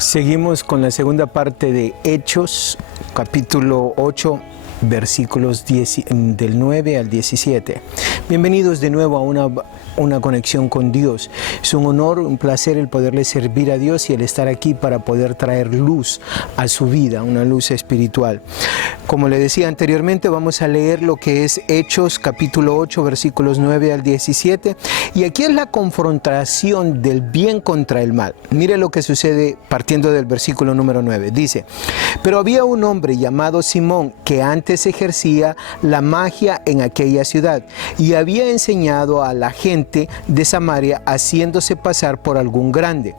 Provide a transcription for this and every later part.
Seguimos con la segunda parte de Hechos, capítulo 8, versículos del 9 al 17. Bienvenidos de nuevo a una conexión con Dios. Es un honor, un placer el poderle servir a Dios y el estar aquí para poder traer luz a su vida, una luz espiritual. Como le decía anteriormente, vamos a leer lo que es Hechos capítulo 8, versículos 9 al 17. Y aquí es la confrontación del bien contra el mal. Mire lo que sucede partiendo del versículo número 9. Dice: pero había un hombre llamado Simón que antes ejercía la magia en aquella ciudad y había enseñado a la gente de Samaria haciéndose pasar por algún grande.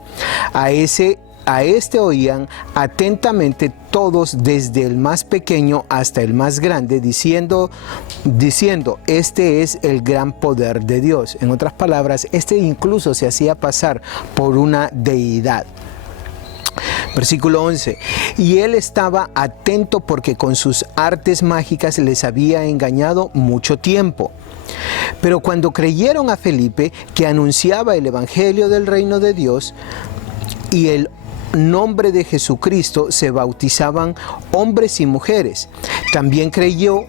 A este oían atentamente todos, desde el más pequeño hasta el más grande, diciendo, este es el gran poder de Dios. En otras palabras, este incluso se hacía pasar por una deidad. Versículo 11. Y él estaba atento porque con sus artes mágicas les había engañado mucho tiempo. Pero cuando creyeron a Felipe, que anunciaba el evangelio del reino de Dios y el nombre de Jesucristo, se bautizaban hombres y mujeres. También creyó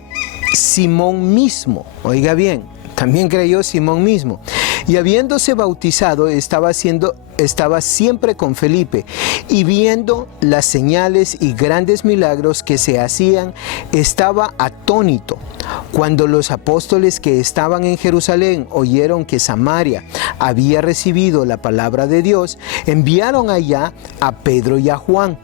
Simón mismo. Oiga bien, también creyó Simón mismo. Y habiéndose bautizado, estaba siempre con Felipe, y viendo las señales y grandes milagros que se hacían, estaba atónito. Cuando los apóstoles que estaban en Jerusalén oyeron que Samaria había recibido la palabra de Dios, enviaron allá a Pedro y a Juan,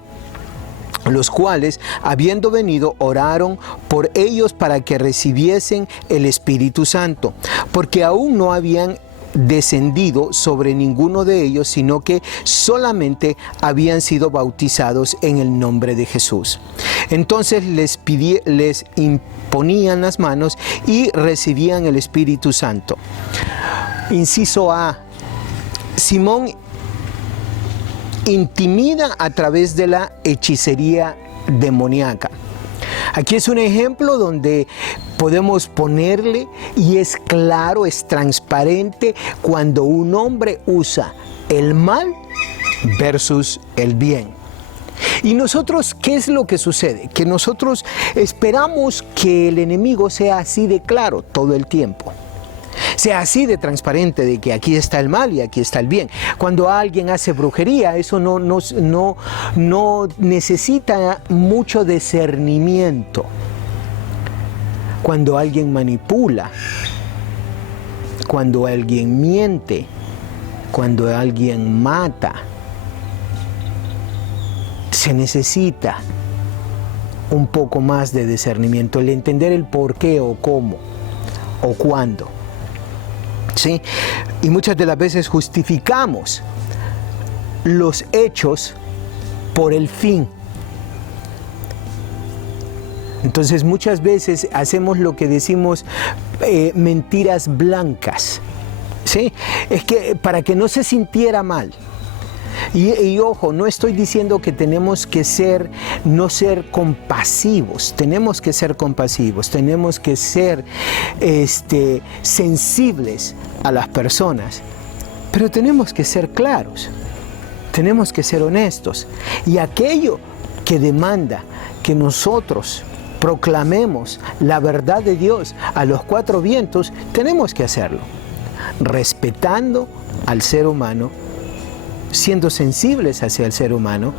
los cuales, habiendo venido, oraron por ellos para que recibiesen el Espíritu Santo, porque aún no habían descendido sobre ninguno de ellos, sino que solamente habían sido bautizados en el nombre de Jesús. Entonces les imponían las manos y recibían el Espíritu Santo. Inciso A. Simón intimida a través de la hechicería demoníaca. Aquí es un ejemplo donde podemos ponerle, y es claro, es transparente, cuando un hombre usa el mal versus el bien. Y nosotros, ¿qué es lo que sucede? Que nosotros esperamos que el enemigo sea así de claro todo el tiempo. Sea así de transparente, de que aquí está el mal y aquí está el bien. Cuando alguien hace brujería, eso no necesita mucho discernimiento. Cuando alguien manipula, cuando alguien miente, cuando alguien mata, se necesita un poco más de discernimiento, el entender el por qué o cómo o cuándo. ¿Sí? Y muchas de las veces justificamos los hechos por el fin. Entonces muchas veces hacemos lo que decimos mentiras blancas, ¿sí? Es que para que no se sintiera mal. Y ojo, no estoy diciendo que tenemos que no ser compasivos, tenemos que ser compasivos, tenemos que ser sensibles a las personas, pero tenemos que ser claros, tenemos que ser honestos, y aquello que demanda que nosotros proclamemos la verdad de Dios a los cuatro vientos, tenemos que hacerlo, respetando al ser humano, siendo sensibles hacia el ser humano,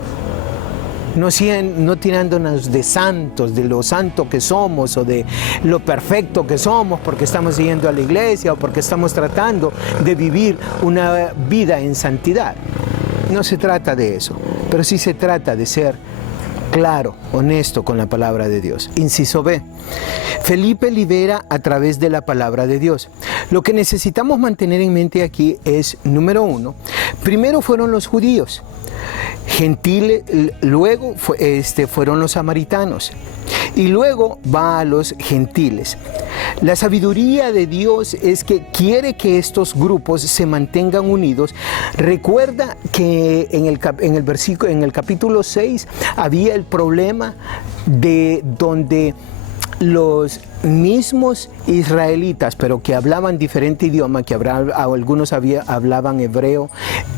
no tirándonos de santos, de lo santo que somos o de lo perfecto que somos porque estamos yendo a la iglesia o porque estamos tratando de vivir una vida en santidad. No se trata de eso, pero sí se trata de ser claro, honesto con la palabra de Dios. Inciso B. Felipe libera a través de la palabra de Dios. Lo que necesitamos mantener en mente aquí es, número uno, primero fueron los judíos, gentiles, luego fueron los samaritanos, y luego va a los gentiles. La sabiduría de Dios es que quiere que estos grupos se mantengan unidos. Recuerda que en el capítulo 6 había el problema de donde los mismos israelitas, pero que hablaban diferente idioma, que algunos hablaban hebreo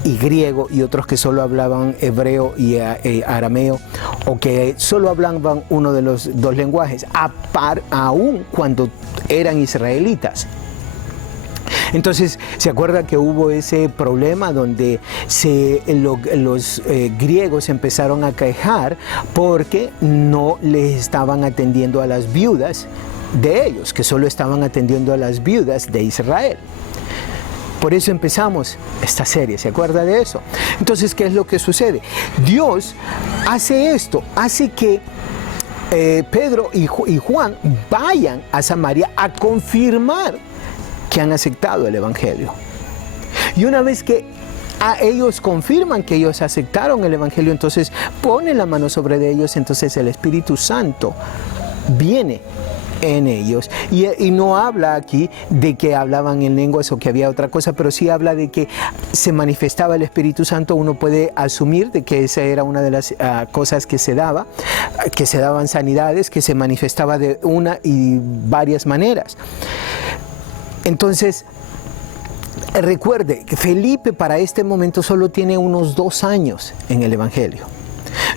y griego, y otros que solo hablaban hebreo y arameo, o que solo hablaban uno de los dos lenguajes, aún cuando eran israelitas. Entonces, ¿se acuerda que hubo ese problema donde los griegos empezaron a quejar porque no les estaban atendiendo a las viudas de ellos, que solo estaban atendiendo a las viudas de Israel? Por eso empezamos esta serie, ¿se acuerda de eso? Entonces, ¿qué es lo que sucede? Dios hace esto, hace que Pedro y Juan vayan a Samaria a confirmar que han aceptado el Evangelio. Y una vez que ellos confirman que ellos aceptaron el Evangelio, entonces ponen la mano sobre ellos, entonces el Espíritu Santo viene en ellos. Y no habla aquí de que hablaban en lenguas o que había otra cosa, pero sí habla de que se manifestaba el Espíritu Santo. Uno puede asumir de que esa era una de las cosas que se daba, que se daban sanidades, que se manifestaba de una y varias maneras. Entonces, recuerde que Felipe para este momento solo tiene unos 2 años en el Evangelio.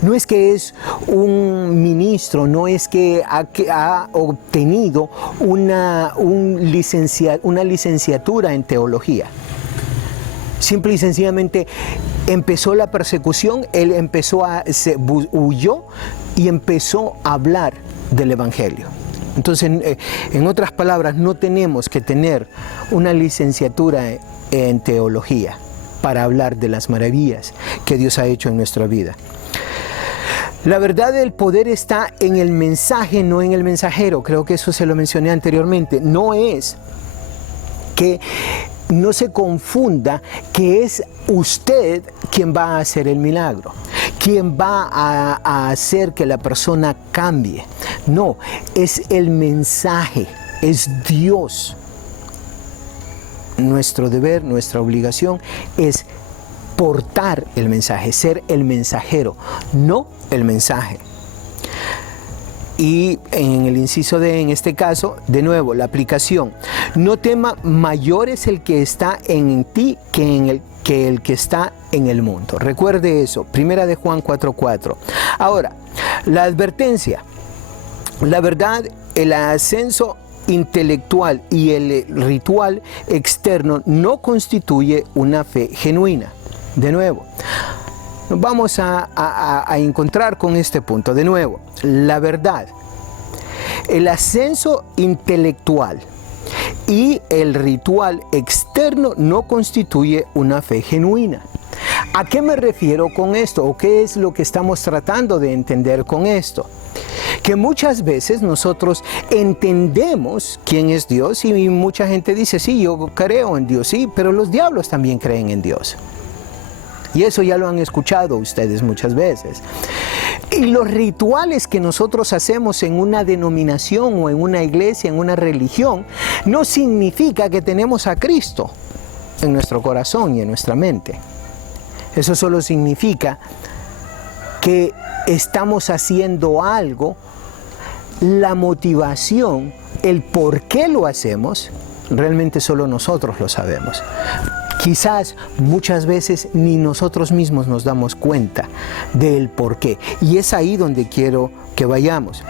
No es que es un ministro, no es que ha obtenido una licenciatura en teología. Simple y sencillamente empezó la persecución, él huyó y empezó a hablar del Evangelio. Entonces, en otras palabras, no tenemos que tener una licenciatura en teología para hablar de las maravillas que Dios ha hecho en nuestra vida. La verdad del poder está en el mensaje, no en el mensajero. Creo que eso se lo mencioné anteriormente. No es que no se confunda que es usted quien va a hacer el milagro, quien va a hacer que la persona cambie. No, es el mensaje, es Dios. Nuestro deber, nuestra obligación es portar el mensaje, ser el mensajero, no el mensaje. Y en el inciso D, en este caso, de nuevo, la aplicación. No tema, mayor es el que está en ti que el que está en el mundo. Recuerde eso, 1 de Juan 4:4. Ahora, la advertencia. La verdad, el ascenso intelectual y el ritual externo no constituye una fe genuina. De nuevo, nos vamos a encontrar con este punto. De nuevo, la verdad, el ascenso intelectual y el ritual externo no constituye una fe genuina. ¿A qué me refiero con esto? ¿O qué es lo que estamos tratando de entender con esto? Que muchas veces nosotros entendemos quién es Dios y mucha gente dice, sí, yo creo en Dios, sí, pero los diablos también creen en Dios. Y eso ya lo han escuchado ustedes muchas veces. Y los rituales que nosotros hacemos en una denominación o en una iglesia, en una religión, no significa que tenemos a Cristo en nuestro corazón y en nuestra mente. Eso solo significa que estamos haciendo algo, la motivación, el por qué lo hacemos, realmente solo nosotros lo sabemos. Quizás muchas veces ni nosotros mismos nos damos cuenta del por qué. Y es ahí donde quiero que vayamos.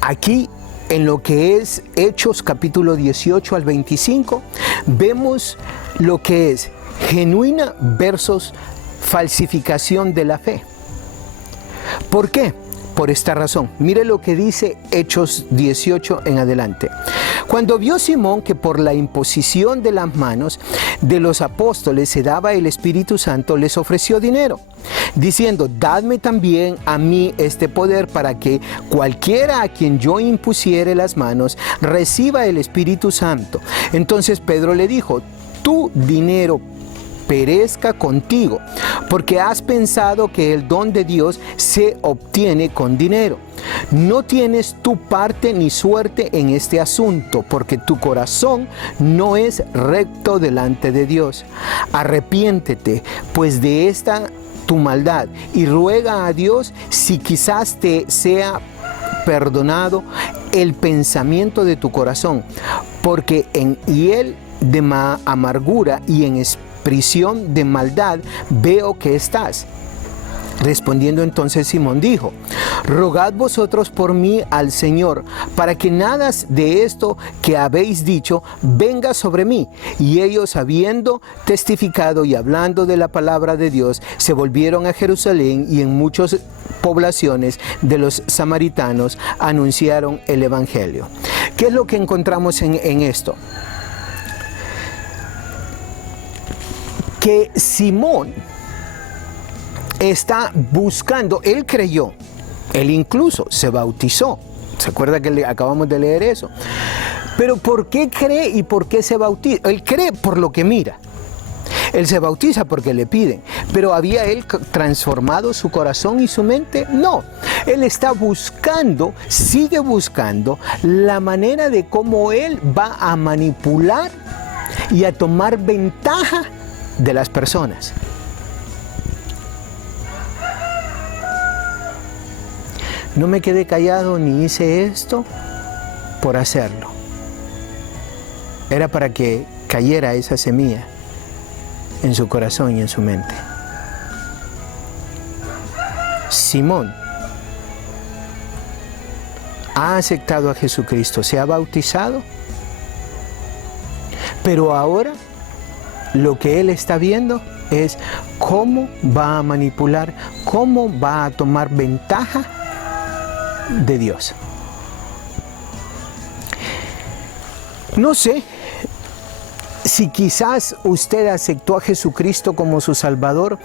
Aquí, en lo que es Hechos capítulo 18 al 25, vemos lo que es genuina versus falsificación de la fe. ¿Por qué? Por esta razón. Mire lo que dice Hechos 18 en adelante. Cuando vio Simón que por la imposición de las manos de los apóstoles se daba el Espíritu Santo, les ofreció dinero, diciendo, dadme también a mí este poder para que cualquiera a quien yo impusiere las manos reciba el Espíritu Santo. Entonces Pedro le dijo, tu dinero perezca contigo, porque has pensado que el don de Dios se obtiene con dinero. No tienes tu parte ni suerte en este asunto, porque tu corazón no es recto delante de Dios. Arrepiéntete, pues, de esta tu maldad, y ruega a Dios si quizás te sea perdonado el pensamiento de tu corazón, porque en hiel de amargura y en prisión de maldad veo que estás. Respondiendo entonces Simón dijo: rogad vosotros por mí al Señor, para que nada de esto que habéis dicho venga sobre mí. Y ellos, habiendo testificado y hablando de la palabra de Dios, se volvieron a Jerusalén, y en muchas poblaciones de los samaritanos anunciaron el Evangelio. ¿Qué es lo que encontramos en esto? Que Simón está buscando, él creyó, él incluso se bautizó. ¿Se acuerda que acabamos de leer eso? Pero ¿por qué cree y por qué se bautiza? Él cree por lo que mira. Él se bautiza porque le piden. Pero ¿había él transformado su corazón y su mente? No. Él está buscando, sigue buscando la manera de cómo él va a manipular y a tomar ventaja de las personas. No me quedé callado ni hice esto por hacerlo. Era para que cayera esa semilla en su corazón y en su mente. Simón ha aceptado a Jesucristo, se ha bautizado, pero ahora lo que él está viendo es cómo va a manipular, cómo va a tomar ventaja de Dios. No sé si quizás usted aceptó a Jesucristo como su Salvador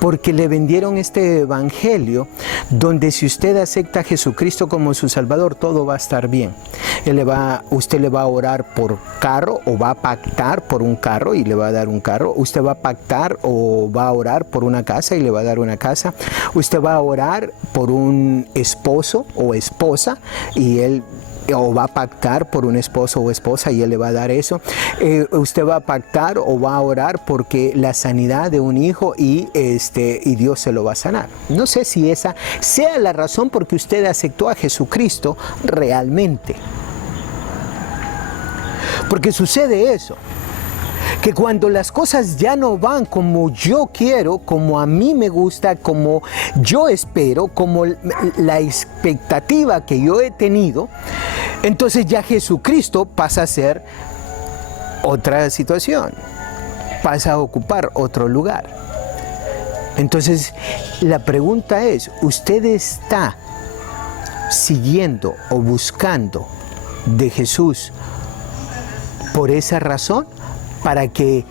porque le vendieron este evangelio donde si usted acepta a Jesucristo como su Salvador, todo va a estar bien. Usted le va a orar por carro, o va a pactar por un carro y le va a dar un carro. Usted va a pactar o va a orar por una casa y le va a dar una casa. Usted va a orar por un esposo o esposa y o va a pactar por un esposo o esposa y él le va a dar eso. Usted va a pactar o va a orar porque la sanidad de un hijo y Dios se lo va a sanar. No sé si esa sea la razón por que usted aceptó a Jesucristo realmente. Porque sucede eso, que cuando las cosas ya no van como yo quiero, como a mí me gusta, como yo espero, como la expectativa que yo he tenido, entonces ya Jesucristo pasa a ser otra situación, pasa a ocupar otro lugar. Entonces la pregunta es, ¿usted está siguiendo o buscando de Jesús por esa razón? Para que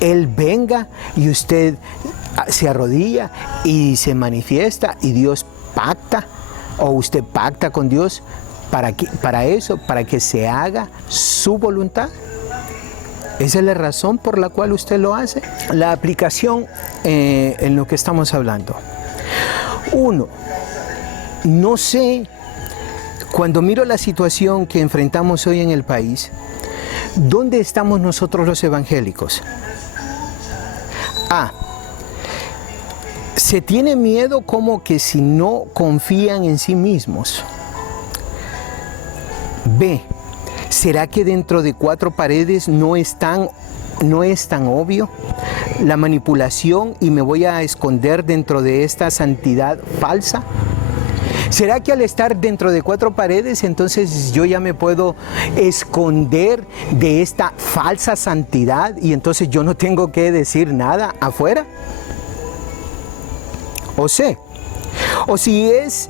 Él venga y usted se arrodilla y se manifiesta y Dios pacta, o usted pacta con Dios para que se haga su voluntad. ¿Esa es la razón por la cual usted lo hace? La aplicación en lo que estamos hablando. Uno, no sé, cuando miro la situación que enfrentamos hoy en el país, ¿dónde estamos nosotros los evangélicos? A. Se tiene miedo como que si no confían en sí mismos. B. ¿Será que dentro de cuatro paredes no es tan obvio la manipulación y me voy a esconder dentro de esta santidad falsa? ¿Será que al estar dentro de cuatro paredes, entonces yo ya me puedo esconder de esta falsa santidad y entonces yo no tengo que decir nada afuera? O C. O si es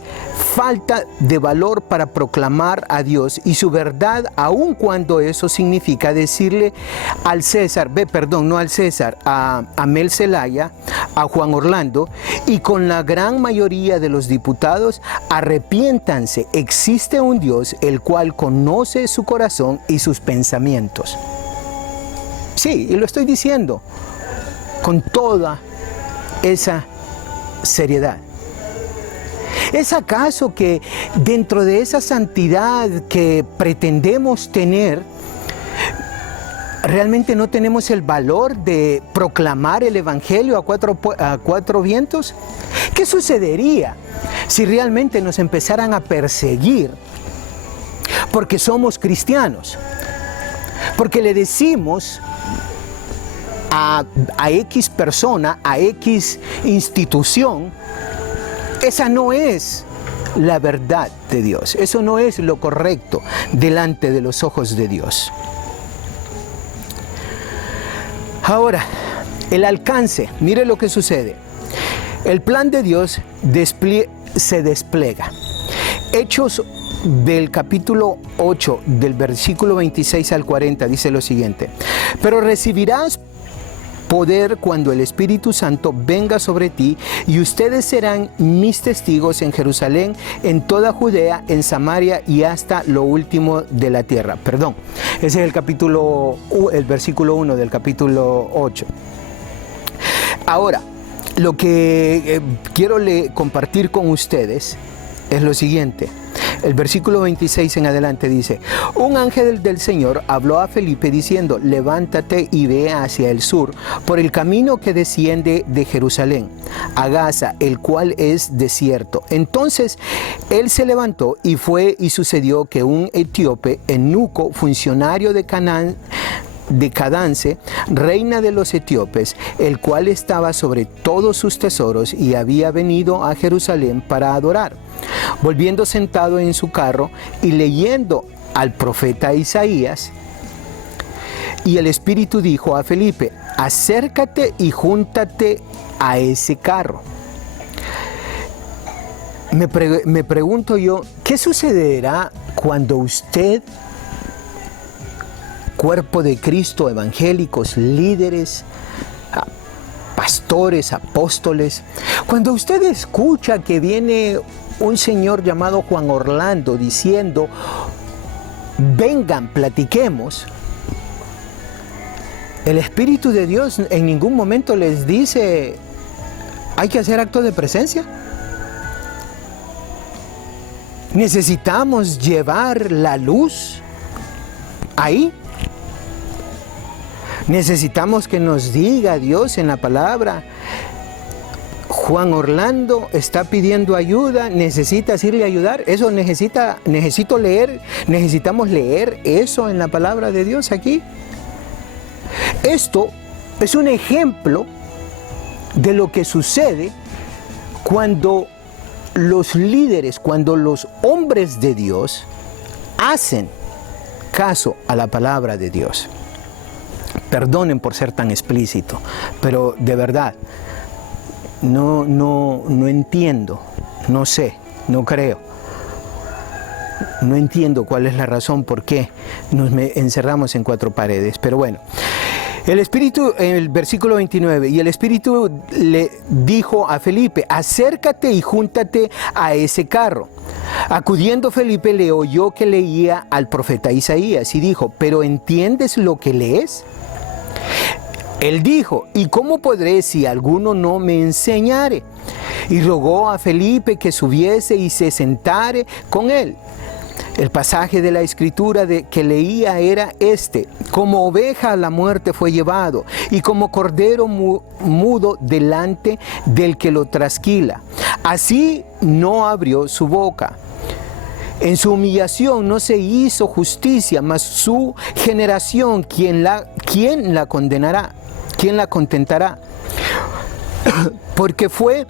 falta de valor para proclamar a Dios y su verdad, aun cuando eso significa decirle al César, no al César, a Mel Zelaya, a Juan Orlando y con la gran mayoría de los diputados, arrepiéntanse, existe un Dios el cual conoce su corazón y sus pensamientos. Sí, y lo estoy diciendo con toda esa seriedad. ¿Es acaso que dentro de esa santidad que pretendemos tener, ¿Realmente no tenemos el valor de proclamar el Evangelio a cuatro vientos? ¿Qué sucedería si realmente nos empezaran a perseguir porque somos cristianos? Porque le decimos a X persona, a X institución, esa no es la verdad de Dios. Eso no es lo correcto delante de los ojos de Dios. Ahora, el alcance, mire lo que sucede. El plan de Dios se despliega. Hechos del capítulo 8, del versículo 26 al 40, dice lo siguiente: pero recibirás poder cuando el Espíritu Santo venga sobre ti, y ustedes serán mis testigos en Jerusalén, en toda Judea, en Samaria y hasta lo último de la tierra. Perdón, ese es el versículo 1 del capítulo 8. Ahora, lo que quiero compartir con ustedes es lo siguiente. El versículo 26 en adelante dice: un ángel del Señor habló a Felipe diciendo: levántate y ve hacia el sur, por el camino que desciende de Jerusalén a Gaza, el cual es desierto. Entonces él se levantó y fue, y sucedió que un etíope, eunuco, funcionario de Cadance, reina de los etíopes, el cual estaba sobre todos sus tesoros y había venido a Jerusalén para adorar, volviendo sentado en su carro y leyendo al profeta Isaías, y el Espíritu dijo a Felipe: acércate y júntate a ese carro. Me pregunto yo, ¿qué sucederá cuando usted, cuerpo de Cristo, evangélicos, líderes, pastores, apóstoles, cuando usted escucha que viene un señor llamado Juan Orlando diciendo: vengan, platiquemos? El Espíritu de Dios en ningún momento les dice: hay que hacer acto de presencia. Necesitamos llevar la luz ahí. Necesitamos que nos diga Dios en la palabra: Juan Orlando está pidiendo ayuda, ¿necesitas irle a ayudar? Eso necesitamos leer eso en la palabra de Dios aquí. Esto es un ejemplo de lo que sucede cuando los líderes, cuando los hombres de Dios hacen caso a la palabra de Dios. Perdonen por ser tan explícito, pero de verdad, no entiendo, no sé, no creo. No entiendo cuál es la razón por qué nos encerramos en cuatro paredes, pero bueno. El Espíritu, en el versículo 29, y el Espíritu le dijo a Felipe: acércate y júntate a ese carro. Acudiendo Felipe, le oyó que leía al profeta Isaías y dijo: ¿pero entiendes lo que lees? Él dijo: ¿y cómo podré si alguno no me enseñare? Y rogó a Felipe que subiese y se sentare con él. El pasaje de la escritura que leía era este: como oveja a la muerte fue llevado, y como cordero mudo delante del que lo trasquila, así no abrió su boca. En su humillación no se hizo justicia, mas su generación, ¿quién la condenará? ¿Quién la contentará? Porque fue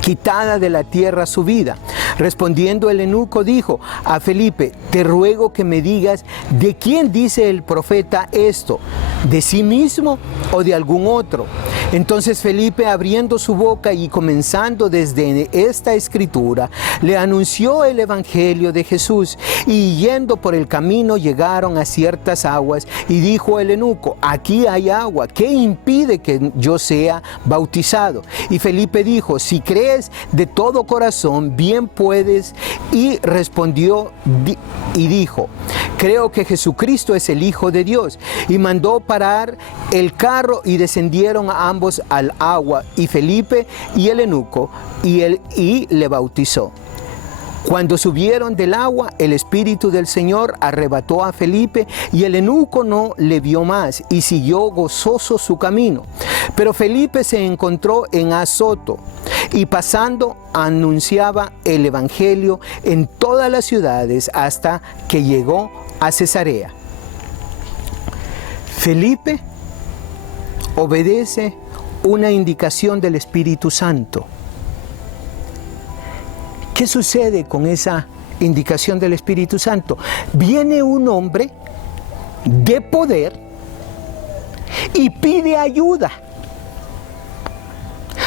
quitada de la tierra su vida. Respondiendo el eunuco dijo a Felipe: te ruego que me digas, ¿de quién dice el profeta esto? ¿De sí mismo o de algún otro? Entonces Felipe, abriendo su boca y comenzando desde esta escritura, le anunció el evangelio de Jesús. Y yendo por el camino llegaron a ciertas aguas, y dijo el eunuco: aquí hay agua, ¿qué impide que yo sea bautizado? Y Felipe dijo: si crees de todo corazón, bien puedes. Y respondió y dijo: creo que Jesucristo es el Hijo de Dios. Y mandó parar el carro, y descendieron ambos al agua, y Felipe y el eunuco, y le bautizó. Cuando subieron del agua, el Espíritu del Señor arrebató a Felipe y el eunuco no le vio más y siguió gozoso su camino. Pero Felipe se encontró en Azoto y pasando anunciaba el Evangelio en todas las ciudades hasta que llegó a Cesarea. Felipe obedece una indicación del Espíritu Santo. ¿Qué sucede con esa indicación del Espíritu Santo? Viene un hombre de poder y pide ayuda.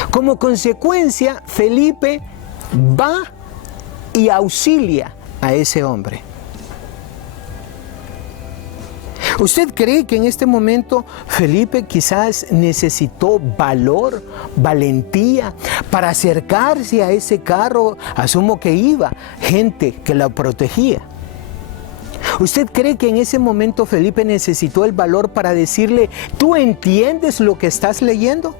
Como consecuencia, Felipe va y auxilia a ese hombre. ¿Usted cree que en este momento Felipe quizás necesitó valor, valentía para acercarse a ese carro? Asumo que iba gente que la protegía. ¿Usted cree que en ese momento Felipe necesitó el valor para decirle, ¿tú entiendes lo que estás leyendo?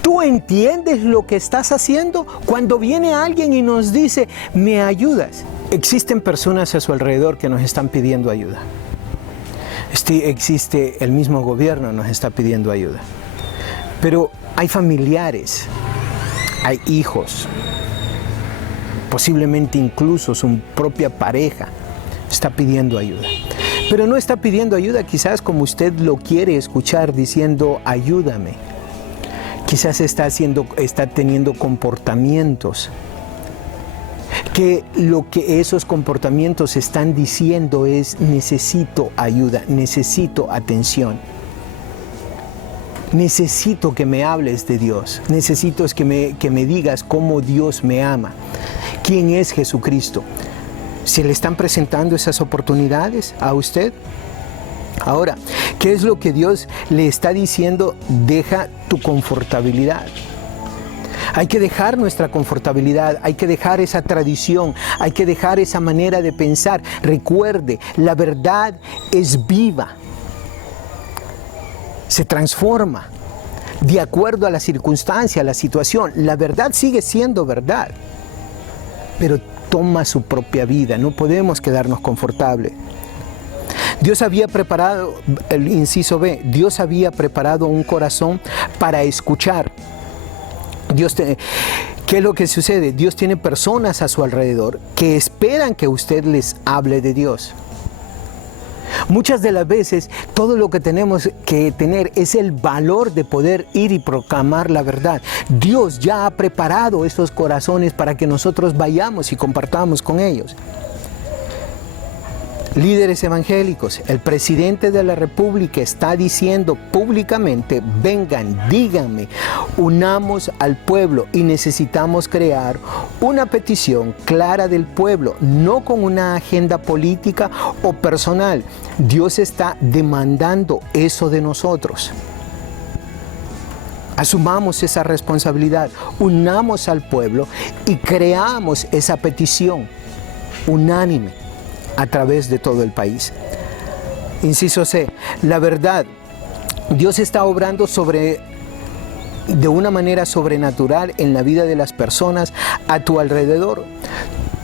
¿Tú entiendes lo que estás haciendo? Cuando viene alguien y nos dice, ¿me ayudas? Existen personas a su alrededor que nos están pidiendo ayuda. Existe el mismo gobierno nos está pidiendo ayuda. Pero hay familiares, hay hijos, posiblemente incluso su propia pareja está pidiendo ayuda. Pero no está pidiendo ayuda quizás como usted lo quiere escuchar diciendo, ayúdame. Quizás está teniendo comportamientos que lo que esos comportamientos están diciendo es necesito ayuda, necesito atención. Necesito que me hables de Dios, necesito que me digas cómo Dios me ama, quién es Jesucristo. ¿Se le están presentando esas oportunidades a usted? Ahora, ¿qué es lo que Dios le está diciendo? Deja tu confortabilidad. Hay que dejar nuestra confortabilidad, hay que dejar esa tradición, hay que dejar esa manera de pensar. Recuerde, la verdad es viva, se transforma de acuerdo a la circunstancia, a la situación. La verdad sigue siendo verdad, pero toma su propia vida, no podemos quedarnos confortables. Dios había preparado, el inciso B, Dios había preparado un corazón para escuchar. ¿Qué es lo que sucede? Dios tiene personas a su alrededor que esperan que usted les hable de Dios. Muchas de las veces todo lo que tenemos que tener es el valor de poder ir y proclamar la verdad. Dios ya ha preparado esos corazones para que nosotros vayamos y compartamos con ellos. Líderes evangélicos, el presidente de la República está diciendo públicamente, vengan, díganme, unamos al pueblo y necesitamos crear una petición clara del pueblo, no con una agenda política o personal. Dios está demandando eso de nosotros. Asumamos esa responsabilidad, unamos al pueblo y creamos esa petición unánime a través de todo el país. Inciso C, la verdad, Dios está obrando de una manera sobrenatural en la vida de las personas a tu alrededor.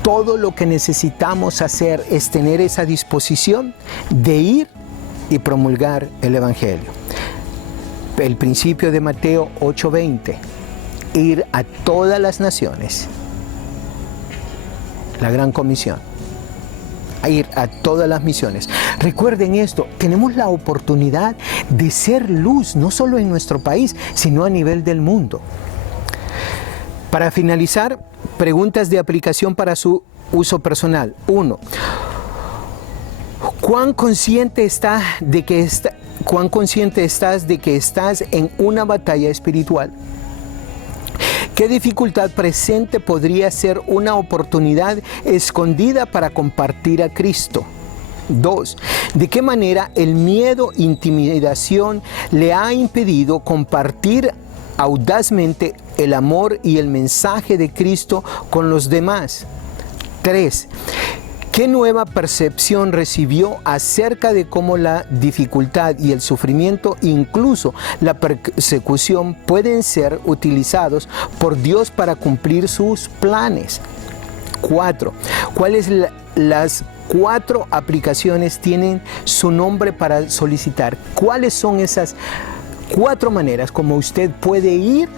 Todo lo que necesitamos hacer es tener esa disposición de ir y promulgar el Evangelio. El principio de Mateo 8:20, ir a todas las naciones, la gran comisión. A ir a todas las misiones. Recuerden esto, tenemos la oportunidad de ser luz, no solo en nuestro país, sino a nivel del mundo. Para finalizar, preguntas de aplicación para su uso personal. 1. ¿Cuán consciente estás de que estás en una batalla espiritual? ¿Qué dificultad presente podría ser una oportunidad escondida para compartir a Cristo? 2. ¿De qué manera el miedo, intimidación le ha impedido compartir audazmente el amor y el mensaje de Cristo con los demás? 3. ¿Qué nueva percepción recibió acerca de cómo la dificultad y el sufrimiento, incluso la persecución, pueden ser utilizados por Dios para cumplir sus planes? 4. ¿Cuáles las 4 aplicaciones tienen su nombre para solicitar? ¿Cuáles son esas 4 maneras como usted puede ir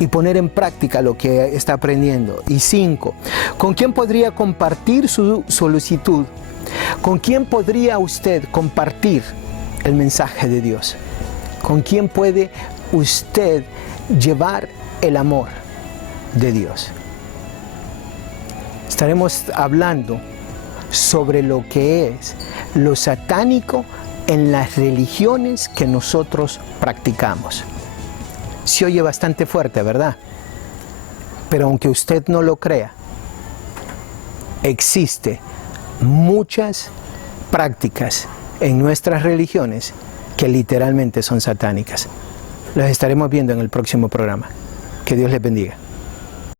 y poner en práctica lo que está aprendiendo? Y 5, ¿con quién podría compartir su solicitud? ¿Con quién podría usted compartir el mensaje de Dios? ¿Con quién puede usted llevar el amor de Dios? Estaremos hablando sobre lo que es lo satánico en las religiones que nosotros practicamos. Se oye bastante fuerte, ¿verdad? Pero aunque usted no lo crea, existe muchas prácticas en nuestras religiones que literalmente son satánicas. Las estaremos viendo en el próximo programa. Que Dios les bendiga.